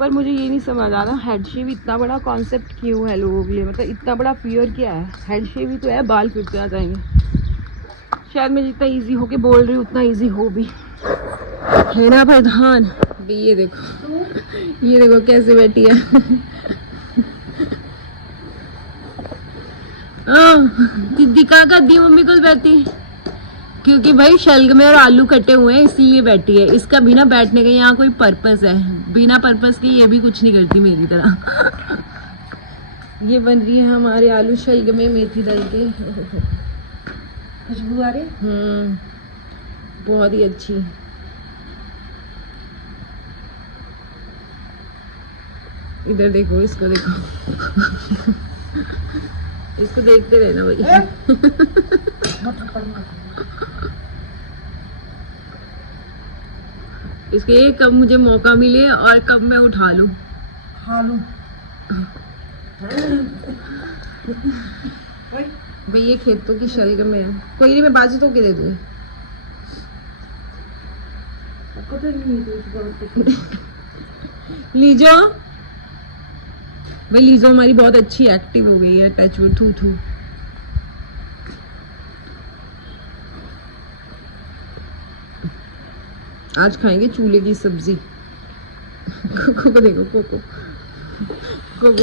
पर मुझे ये नहीं समझ आ रहा हेड शेव इतना बड़ा कॉन्सेप्ट क्यों है लोगों के लिए, मतलब इतना बड़ा फियर क्या है। हेड शेव ही तो है, बाल फिर से आ जाएंगे। शायद मैं जितना इजी हो के बोल रही हूँ उतना इजी हो भी है ना प्रधान भी। ये देखो कैसे बैठी है। दिखा कर दी मम्मी को बैठी, क्योंकि भाई शलगम और आलू कटे हुए हैं इसीलिए बैठी है। इसका बिना बैठने का यहाँ कोई पर्पस है, बिना पर्पस के ये भी कुछ नहीं करती मेरी तरह। ये बन रही है हमारे आलू शलगम में मेथी डाल के, खुशबू आ रही। बहुत ही अच्छी। इधर देखो, इसको देखो। इसको देखते रहना भाई। इसके कब मुझे मौका मिले और कब मैं उठा लूं, खा लूं। भाई ये खेतों की शलगम है, कोई नहीं मैं बाजू तो के दे दूंगी। लीजो भाई, लीजो हमारी बहुत अच्छी एक्टिव हो गई है। टच वुड, थू थू। आज खाएंगे चूल्हे की सब्जी। कोको को देखो, कोको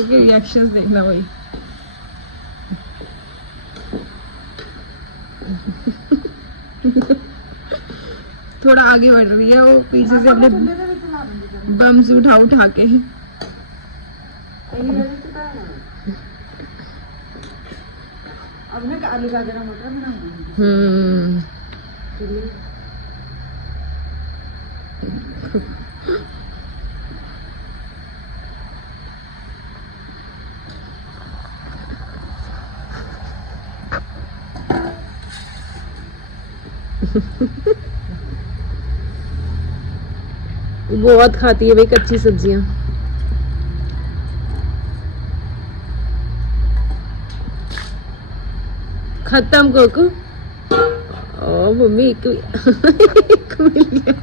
के रिएक्शंस देखना भाई। थोड़ा आगे बढ़ रही है वो, पीछे से अपने बम्स उठा के। अब मैं आलू गाजर मटर बनाऊंगी। बहुत खाती है भाई कच्ची सब्जियां। खत्म कोको। ओ मम्मी एक मिल गया।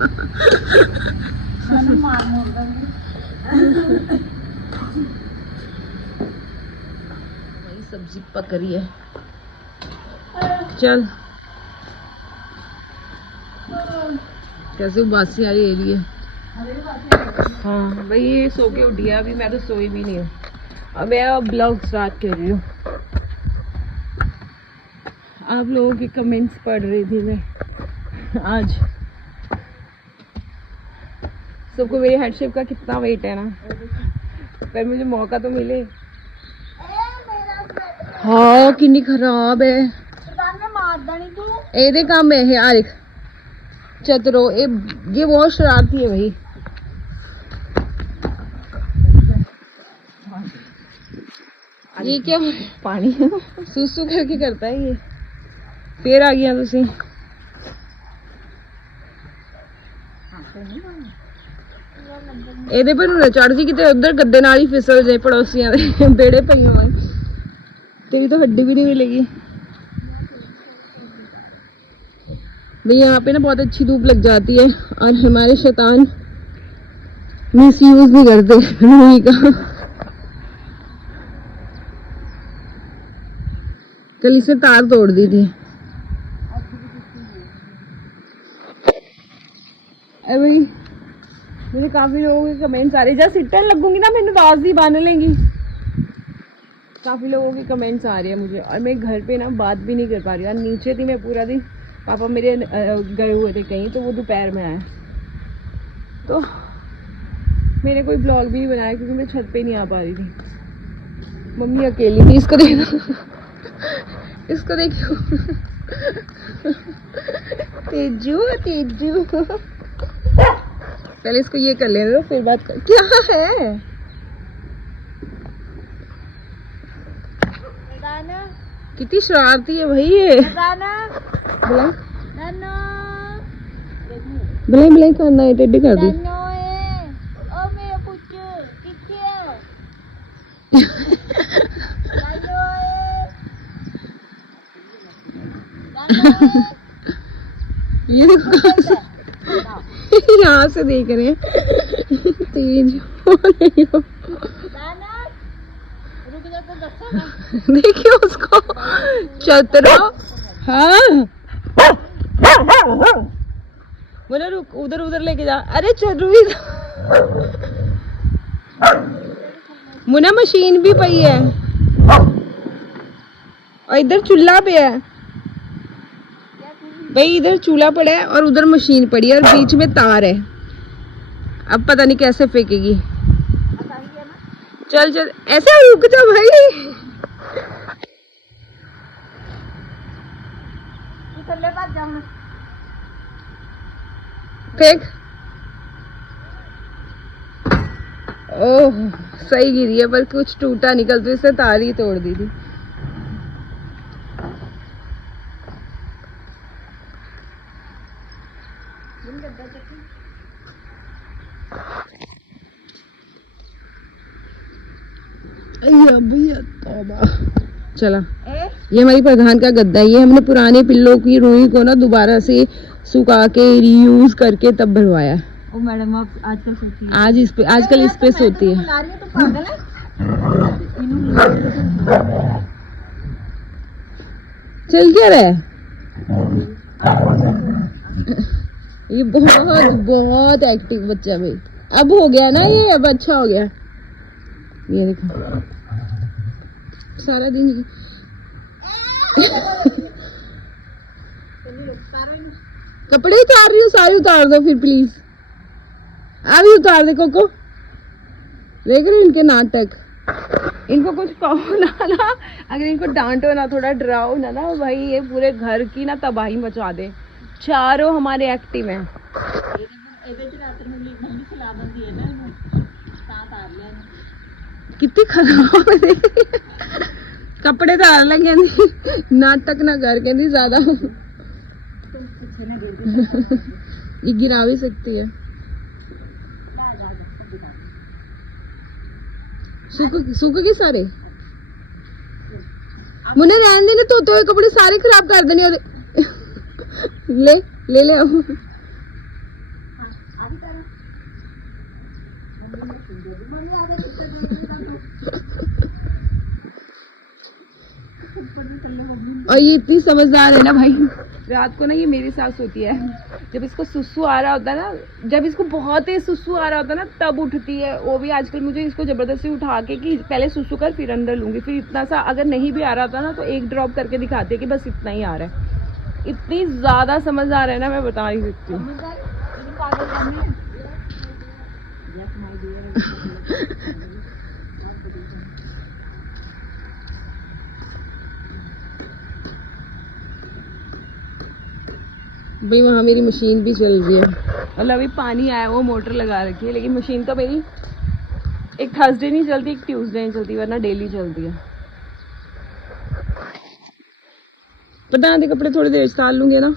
सब्जी पक रही है। चल कैसे उबासी आ रही है। हाँ भाई ये सो के उठी है, अभी मैं तो सोई भी नहीं हूँ। अब मैं ब्लॉग स्टार्ट कर रही हूँ। आप लोगों के कमेंट्स पढ़ रही थी मैं आज। सबको मेरे हेड शेप का कितना वेट है ना, पर मुझे मौका तो मिले। हाँ कितनी खराब है। ए काम है यार चतरो, ये बहुत शरारती है भाई। ये क्या पानी है, सुसु करके करता है ये। फिर आ गया तुसी। ਇਹਦੇ पर चढ़ जी किते उधर गद्दे नाल ही फिसल जाए पड़ोसियां दे बेड़े पई होवन, तेरी तो हड्डी भी नहीं मिलेगी। भाई यहाँ पे ना बहुत अच्छी धूप लग जाती है और हमारे शैतान मिस यूज नहीं करते रूही का। कल इसे तार तोड़ दी थी। अरे भाई मुझे काफी लोगों के कमेंट्स आ रहे, जब सिटन लगूंगी ना मैंने दास दी बांध लेंगी। काफी लोगों के कमेंट्स आ रहे हैं मुझे, और मैं घर पे ना बात भी नहीं कर पा रही हूँ। नीचे थी मैं पूरा दिन, पापा मेरे गए हुए थे कहीं, तो वो दोपहर में आए, तो मैंने कोई ब्लॉग भी नहीं बनाया क्योंकि मैं छत पे नहीं आ पा रही थी। मम्मी अकेली थी। इसको देखो, इसको देखो। तेजू पहले इसको ये कर लेने दो फिर बात कर। क्या है कितनी शरारती है भाई ये। बुलाई करना है, टेढ़ी कर दी। ये यहाँ से देख रहे हैं, तेज हो रही हो। देखिए उसको चतरा। हाँ बोला रुक, उधर उधर लेके जा। अरे चल मुना मशीन भी पई है और इधर चूल्हा पे है भाई, इधर चूल्हा पड़ा है और उधर मशीन पड़ी है और बीच में तार है। अब पता नहीं कैसे फेंकेगी। चल चल ऐसे रुक जा भाई। फेंक। ओह सही गिरी है पर कुछ टूटा निकल तो इससे तार ही तोड़ दी थी। चला ये हमारी प्रधान का गद्दा है। ये हमने पुराने पिल्लों की रुई को ना दोबारा से सुखा के रीयूज करके तब भरवाया। ओ मैडम आप आजकल सोती है। आजकल इस पे सोती है। चल क्या रहा है ये बहुत एक्टिव बच्चा भाई। अब हो गया ना ये, अब अच्छा हो गया। ये देखो सारा दिन कपड़े उतार रही हूँ, सारे उतार दो फिर प्लीज। अभी उतार दे कोको। देख रहे इनके नाटक। इनको कुछ कहो ना अगर इनको डांटो ना, थोड़ा डराओ ना भाई, ये पूरे घर की ना तबाही मचा दे। चारों हमारे एक्टिव हैं। कितनी खराब है। कपड़े तो अलग है नाटक ना कर के ज्यादा। ये गिरा भी सकती है। सूख के सारे मुन्ने रहने देने, धोते हुए कपड़े सारे खराब कर देने। ले ले ले और ये इतनी समझदार है ना भाई। रात को ना ये मेरी सास होती है, जब इसको सुसु आ रहा होता है ना, जब इसको बहुत ही सुसु आ रहा होता है ना तब उठती है। वो भी आजकल मुझे इसको जबरदस्ती उठा के कि पहले सुसु कर फिर अंदर लूंगी, फिर इतना सा अगर नहीं भी आ रहा था ना तो एक ड्रॉप करके दिखाती है कि बस इतना ही आ रहा है। इतनी ज्यादा समझदार है ना, मैं बता नहीं सकती हूँ। भाई वहाँ मेरी मशीन भी चल रही है। मतलब अभी पानी आया, वो मोटर लगा रखी है, लेकिन मशीन तो मेरी एक थर्सडे नहीं चलती, एक ट्यूसडे नहीं चलती, वरना डेली चलती है। पता नहीं कपड़े थोड़ी देर डाल लूंगे ना।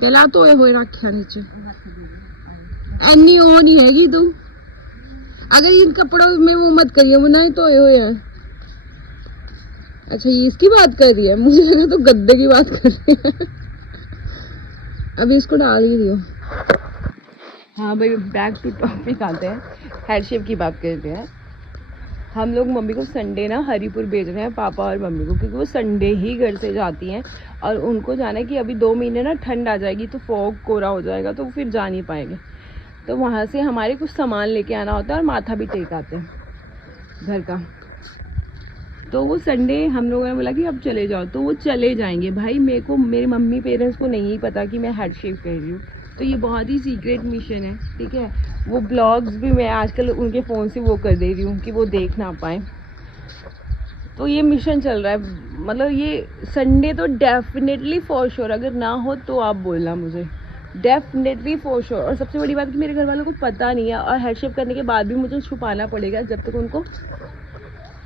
पहला तो हुए रखा नीचे एनी वो नहीं हैगी तू। अगर इन कपड़ों में वो मत करिए, वो नहीं तो हुए हैं। अच्छा ये इसकी बात कर रही है, मुझे लगा तो गद्दे की बात कर रही है। अभी इसको डाल ही दियो। हाँ भाई बैक टू टॉपिक आते हैं, हेड शेप की बात करते हैं। हम लोग मम्मी को संडे ना हरिपुर भेज रहे हैं, पापा और मम्मी को, क्योंकि वो संडे ही घर से जाती हैं और उनको जाना है कि अभी 2 महीने ना ठंड आ जाएगी तो फॉग कोरा हो जाएगा तो फिर जा नहीं पाएंगे। तो वहाँ से हमारे कुछ सामान लेके आना होता है और माथा भी टेक आते हैं घर का। तो वो संडे हम लोगों ने बोला कि अब चले जाओ, तो वो चले जाएंगे। भाई मेरे मम्मी पेरेंट्स को नहीं पता कि मैं हेड शेव कर रही हूँ, तो ये बहुत ही सीक्रेट मिशन है, ठीक है। वो ब्लॉग्स भी मैं आजकल उनके फ़ोन से वो कर दे रही हूँ कि वो देख ना पाए। तो ये मिशन चल रहा है। मतलब ये संडे तो डेफिनेटली फॉर श्योर, अगर ना हो तो आप बोलना मुझे, डेफिनेटली फॉर श्योर। और सबसे बड़ी बात कि मेरे घर वालों को पता नहीं है, और हेड शेव करने के बाद भी मुझे छुपाना पड़ेगा जब तक उनको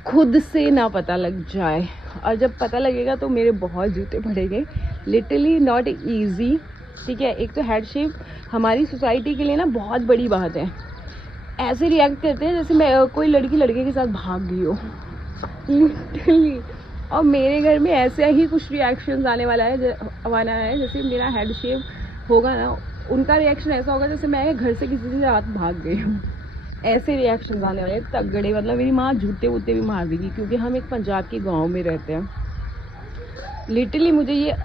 खुद से ना पता लग जाए। और जब पता लगेगा तो मेरे बहुत जूते पड़ेंगे, लिटरली नॉट ईजी, ठीक है। एक तो हेड शेव हमारी सोसाइटी के लिए ना बहुत बड़ी बात है। ऐसे रिएक्ट करते हैं जैसे मैं कोई लड़की लड़के के साथ भाग गई हो, लिटरली। और मेरे घर में ऐसे ही कुछ रिएक्शंस आने वाला है जैसे मेरा हेड शेव होगा ना, उनका रिएक्शन ऐसा होगा जैसे मैं घर से किसी से रात भाग गई हूँ, ऐसे रिएक्शन आने वाले तगड़े। मतलब मेरी माँ जूते वूते भी मार देगी, क्योंकि हम एक पंजाब के गांव में रहते हैं। लिटरली मुझे ये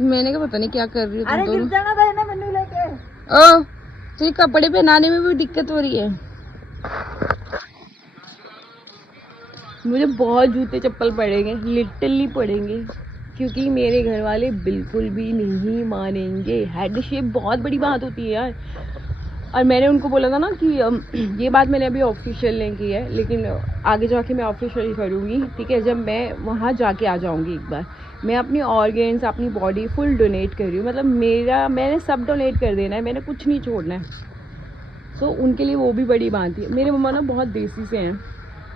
मैंने क्या पता नहीं क्या कर रही हूँ तुम दोनों। ओ तुझे कपड़े पहनाने में भी दिक्कत हो रही है। मुझे बहुत जूते चप्पल पड़ेंगे, लिटरली पड़ेंगे, क्योंकि मेरे घर वाले बिल्कुल भी नहीं मानेंगे। हेड शेप बहुत बड़ी बात होती है यार। और मैंने उनको बोला था ना कि ये बात मैंने अभी ऑफिशियल नहीं की है, लेकिन आगे जाके मैं ऑफिशियल करूँगी, ठीक है। जब मैं वहाँ जाके आ जाऊँगी एक बार, मैं अपनी ऑर्गेन्स, अपनी बॉडी फुल डोनेट कर रही हूँ। मतलब मैंने सब डोनेट कर देना है, मैंने कुछ नहीं छोड़ना है। सो उनके लिए वो भी बड़ी बात है। मेरे मम्मा ना बहुत देसी से हैं,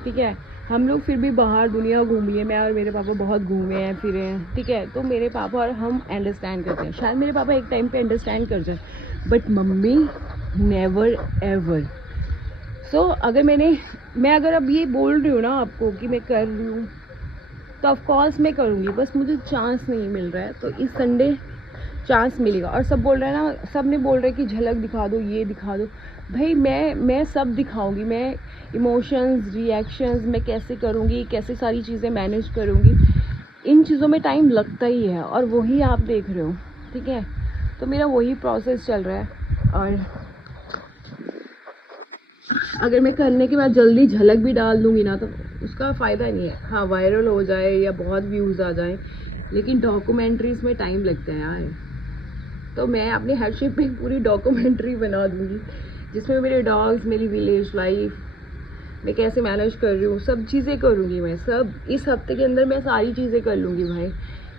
ठीक है। हम लोग फिर भी बाहर दुनिया घूम लिए, मैं और मेरे पापा बहुत घूमे हैं फिरे हैं, ठीक है। तो मेरे पापा और हम अंडरस्टैंड करते हैं। शायद मेरे पापा एक टाइम पे अंडरस्टैंड कर जाए, बट मम्मी नेवर एवर। सो अगर मैं अगर अब ये बोल रही हूँ ना आपको कि मैं कर रही हूँ, तो ऑफकोर्स मैं करूँगी, बस मुझे चांस नहीं मिल रहा है। तो इस संडे चांस मिलेगा। और सब बोल रहे हैं ना, सब ने बोल रहे हैं कि झलक दिखा दो, ये दिखा दो। भाई मैं सब दिखाऊंगी। मैं इमोशंस, रिएक्शंस मैं कैसे करूँगी, कैसे सारी चीज़ें मैनेज करूँगी, इन चीज़ों में टाइम लगता ही है, और वही आप देख रहे हो, ठीक है। तो मेरा वही प्रोसेस चल रहा है। और अगर मैं करने के बाद जल्दी झलक भी डाल दूँगी ना, तो उसका फ़ायदा नहीं है। हाँ, वायरल हो जाए या बहुत व्यूज़ आ जाए, लेकिन डॉक्यूमेंट्रीज़ में टाइम लगता है यार। तो मैं अपने हेड शेप पे पूरी डॉक्यूमेंट्री बना दूँगी, जिसमें मेरे डॉग्स, मेरी विलेज लाइफ, मैं कैसे मैनेज कर रही हूँ, सब चीज़ें करूँगी मैं। सब इस हफ्ते के अंदर मैं सारी चीज़ें कर लूँगी भाई।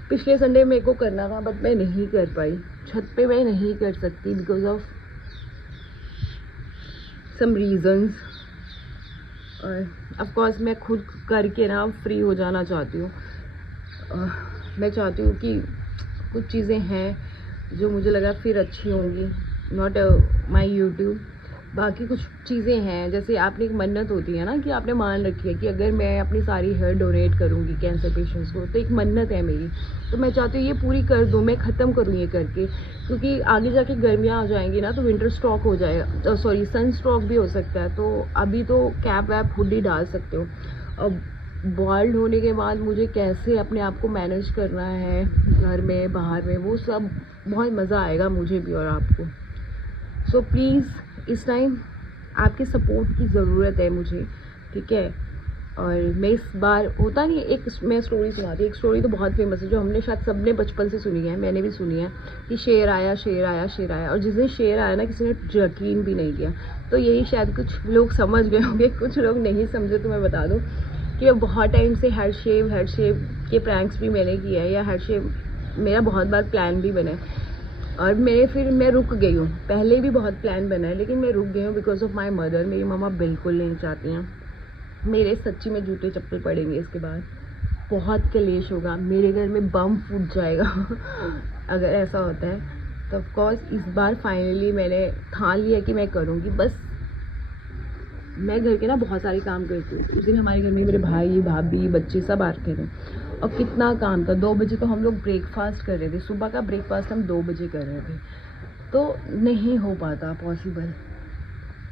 पिछले संडे मेरे को करना था, बट मैं नहीं कर पाई। छत पे मैं नहीं कर सकती बिकॉज ऑफ सम रीजंस। और ऑफकोर्स मैं खुद करके ना फ्री हो जाना चाहती हूँ। मैं चाहती हूँ कि कुछ चीज़ें हैं जो मुझे लगा फिर अच्छी होंगी, नॉट माई यूट्यूब। बाकी कुछ चीज़ें हैं, जैसे आपने एक मन्नत होती है ना कि आपने मान रखी है कि अगर मैं अपनी सारी हेयर डोनेट करूँगी कैंसर पेशेंट्स को, तो एक मन्नत है मेरी। तो मैं चाहती हूँ ये पूरी कर दूँ, मैं ख़त्म करूँ ये करके, क्योंकि आगे जाके गर्मियाँ आ जाएंगी ना, तो विंटर स्ट्रोक हो जाएगा, सॉरी सन स्ट्रोक भी हो सकता है। तो अभी तो कैप वैप हुड ही डाल सकते हो। अब बॉल्ड होने के बाद मुझे कैसे अपने आप को मैनेज करना है घर में बाहर में, वो सब बहुत मज़ा आएगा मुझे भी और आपको। सो प्लीज़ इस टाइम आपके सपोर्ट की ज़रूरत है मुझे, ठीक है। और मैं इस बार होता नहीं, एक मैं स्टोरी सुनाती। एक स्टोरी तो बहुत फेमस है, जो हमने शायद सबने बचपन से सुनी है, मैंने भी सुनी है, कि शेर आया शेर आया शेर आया। और जिस दिन शेर आया ना, किसी ने यकीन भी नहीं किया। तो यही शायद कुछ लोग समझ गए होंगे, कुछ लोग नहीं समझे। तो मैं बता दूँ कि बहुत टाइम से हेड शेव के प्रैंक्स भी मैंने किया है, या हेड शेव मेरा बहुत बार प्लान भी बना है। और मैं रुक गई हूँ। पहले भी बहुत प्लान बना है, लेकिन मैं रुक गई हूँ बिकॉज ऑफ माई मदर। मेरी मम्मा बिल्कुल नहीं चाहती हैं। मेरे सच्ची में जूते चप्पल पड़ेंगे इसके बाद, बहुत कलेश होगा, मेरे घर में बम फूट जाएगा अगर ऐसा होता है तो। ऑफकोर्स इस बार फाइनली मैंने ठान लिया कि मैं करूँगी। बस मैं घर के ना बहुत सारे काम करती हूँ। उस दिन हमारे घर में मेरे भाई, भाभी, बच्चे सब आते थे, और कितना काम था। 2 बजे तो हम लोग ब्रेकफास्ट कर रहे थे, सुबह का ब्रेकफास्ट हम 2 बजे कर रहे थे। तो नहीं हो पाता पॉसिबल।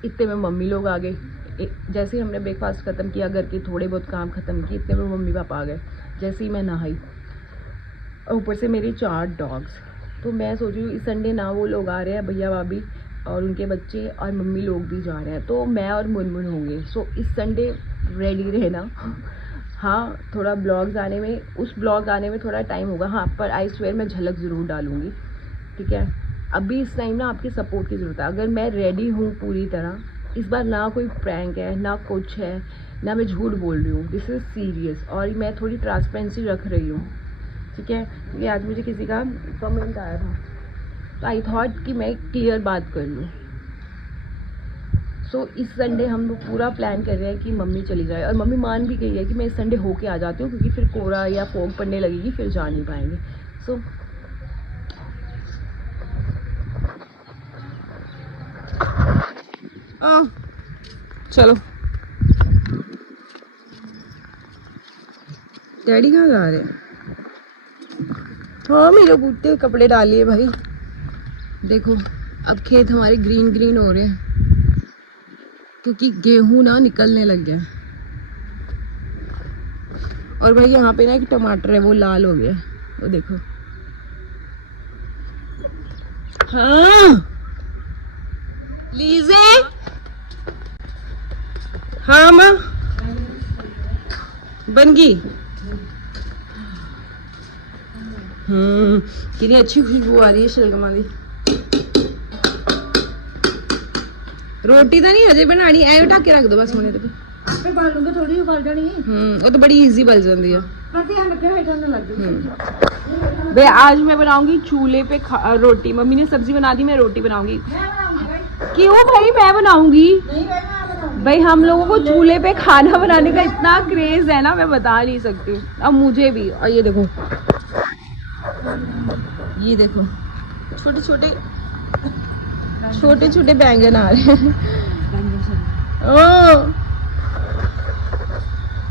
इतने में मम्मी लोग आ गए। जैसे ही हमने ब्रेकफास्ट ख़त्म किया, घर के थोड़े बहुत काम ख़त्म किए, इतने में मम्मी पापा आ गए। जैसे ही मैं नहाई, और ऊपर से मेरी 4 डॉग्स। तो मैं सोच रही हूँ इस संडे ना वो लोग आ रहे हैं, भैया भाभी और उनके बच्चे, और मम्मी लोग भी जा रहे हैं, तो मैं और मुनमुन होंगे। सो इस संडे रेडी रहना। हाँ, थोड़ा ब्लॉग्स आने में, उस ब्लॉग आने में थोड़ा टाइम होगा, हाँ, पर आई स्वेयर मैं झलक ज़रूर डालूँगी, ठीक है। अभी इस टाइम ना आपकी सपोर्ट की ज़रूरत है। अगर मैं रेडी हूँ पूरी तरह, इस बार ना कोई प्रैंक है, ना कुछ है, ना मैं झूठ बोल रही हूँ, दिस इज़ सीरियस। और मैं थोड़ी ट्रांसपेरेंसी रख रही हूँ, ठीक है। ये आज मुझे किसी का कमेंट आया था, तो आई थॉट कि मैं क्लियर बात कर लूँ। सो इस संडे हम लोग पूरा प्लान कर रहे हैं कि मम्मी चली जाए, और मम्मी मान भी गई है कि मैं इस संडे होके आ जाती हूँ, क्योंकि फिर कोहरा या फॉग पड़ने लगेगी, फिर जा नहीं पाएंगे। सो चलो डैडी कहाँ जा रहे हैं? हाँ मेरे बूटे कपड़े डालिए भाई। देखो अब खेत हमारे ग्रीन ग्रीन हो रहे हैं क्योंकि गेहूं ना निकलने लग गया। और भाई यहाँ पे ना एक टमाटर है वो लाल हो गया, वो देखो। हाँ लीजे, हाँ माँ बन गई। कितनी अच्छी खुशबू आ रही है शलगम की। रोटी तो नहीं अजे बनानी, ऐ उठा के रख दो बस हुणे तक। आपे बाल लूंगे थोड़ी उबाल जानी। वो तो बड़ी इजी बन जाती है। पर ध्यान रखियो हेठन ना लग जाए। भाई आज मैं बनाऊंगी चूल्हे पे रोटी। मम्मी ने सब्जी बना दी, मैं रोटी बनाऊंगी। मैं बनाऊंगी भाई। क्यों भाई मैं बनाऊंगी? नहीं भाई मैं बनाऊंगी। भाई हम लोगों को चूल्हे पे खाना बनाने का इतना क्रेज है ना, मैं बता नहीं सकती। अब मुझे भी। और ये देखो, ये देखो छोटे छोटे बैंगन आ रहे हैं।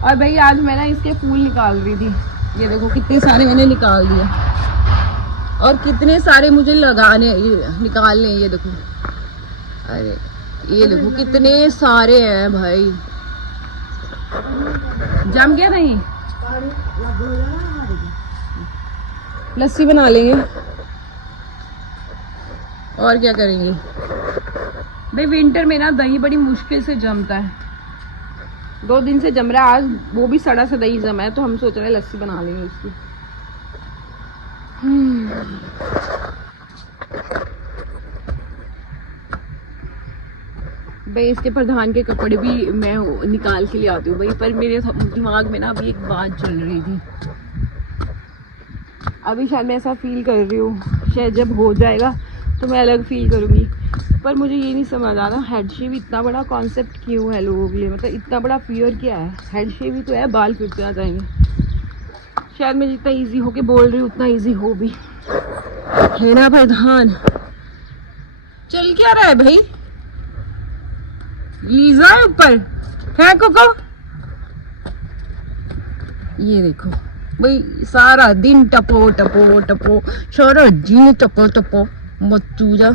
और भाई आज मैं ना इसके फूल निकाल रही थी। ये देखो कितने सारे मैंने निकाल दिए और कितने सारे मुझे लगाने निकालने। ये देखो, अरे ये देखो कितने सारे हैं भाई। जम गया नहीं? लस्सी बना लेंगे और क्या करेंगे। भाई विंटर में ना दही बड़ी मुश्किल से जमता है। 2 दिन से जम रहा है, आज वो भी सड़ा सा दही जमा है, तो हम सोच रहे हैं लस्सी बना लेंगे उसकी। भाई इसके प्रधान के कपड़े भी मैं निकाल के ले आती हूँ भाई, पर मेरे दिमाग में ना अभी एक बात चल रही थी। अभी शायद मैं ऐसा फील कर रही हूँ, शायद जब हो जाएगा तो मैं अलग फील करूँगी। पर मुझे ये नहीं समझ आ रहा हेड शेव इतना बड़ा कॉन्सेप्ट क्यों है लोगों के लिए, मतलब इतना बड़ा फियर क्या है। हेड शेव ही तो है, बाल फिर से आ जाएंगे। शायद मैं जितना इजी होके बोल रही हूँ उतना इजी हो भी है ना प्रधान। चल क्या रहा है भाई? लीजा ऊपर है कोको। ये देखो भाई सारा दिन टपो टपो टपो, सारा दिन टपो टपो मच्चू जा।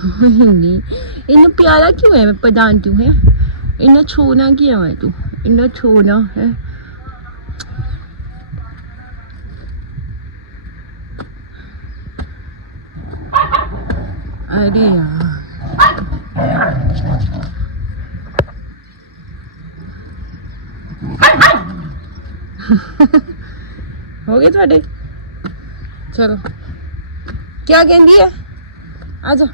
इन्ना प्यारा क्यों है? मैं प्रधान क्यों है? इन्ना छोना क्यों है तू? इन्ना छोना है। अरे यार हो गए थोड़े। चलो क्या कहती है? आजा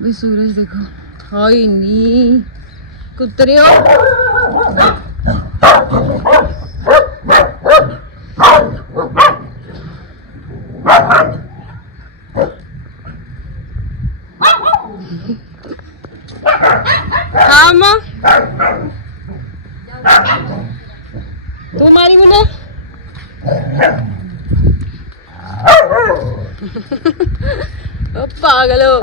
भाई। सूरज देखो, हाय नी कुतरे हो। हाँ माँ तुम्हारी मुन्ना पागल हो।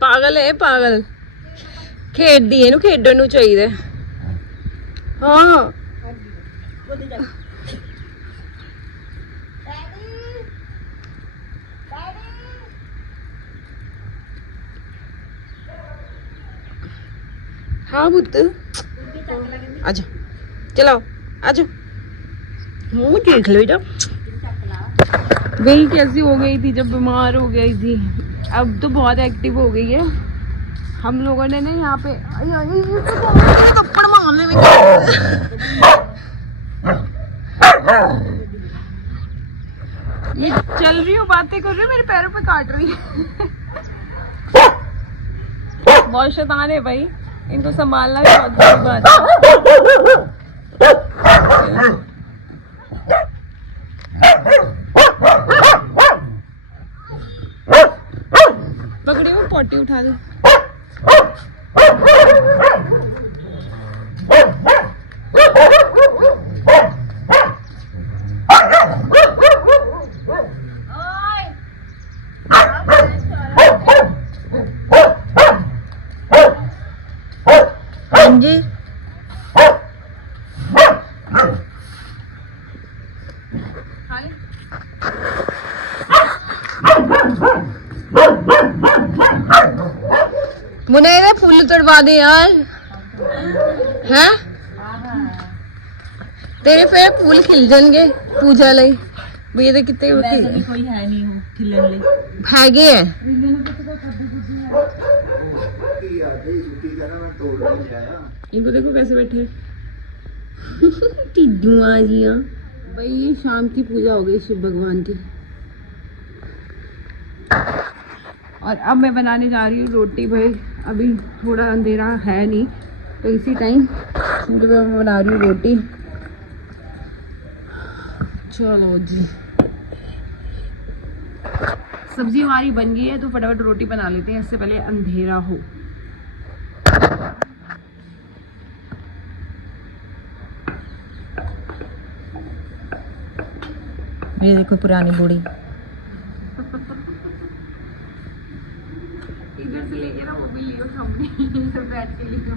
पागल है पागल। खेडदी है, खेडन नू चाहिए। हाँ हाँ बुद्ध आजा, चलाओ आजा। मुँह देख लो बेटा। वही कैसी हो गई थी जब बीमार हो गई थी, अब तो बहुत एक्टिव हो गई है। हम लोगों ने ना यहाँ पे थप्पड़ मारने में ये चल रही हूँ, बातें कर रही हूँ, मेरे पैरों पे काट रही है। बहुत शैतान है भाई, इनको संभालना भी बहुत बड़ी बात है। पकड़े वो पॉटी उठा दो। मुन्ने ये फूल तोड़वा दे यार हैं तेरे फिर फूल खिल जाएंगे पूजा लई भी ये कितने वैसे भी कोई है नहीं हूँ खिलन ले हैगे है इनको देखो कैसे बैठे टिड्डुआ जिया भाई ये शाम की पूजा हो गई शिव भगवान की और अब मैं बनाने जा रही हूँ रोटी भाई अभी थोड़ा अंधेरा है नहीं तो इसी टाइम मैं बना रही हूँ रोटी चलो जी सब्जी हमारी बन गई है तो फटाफट रोटी बना लेते हैं इससे पहले अंधेरा हो ये देखो पुरानी बूढ़ी इधर से लेके ना वो भी लियो सामने बैठ के लियो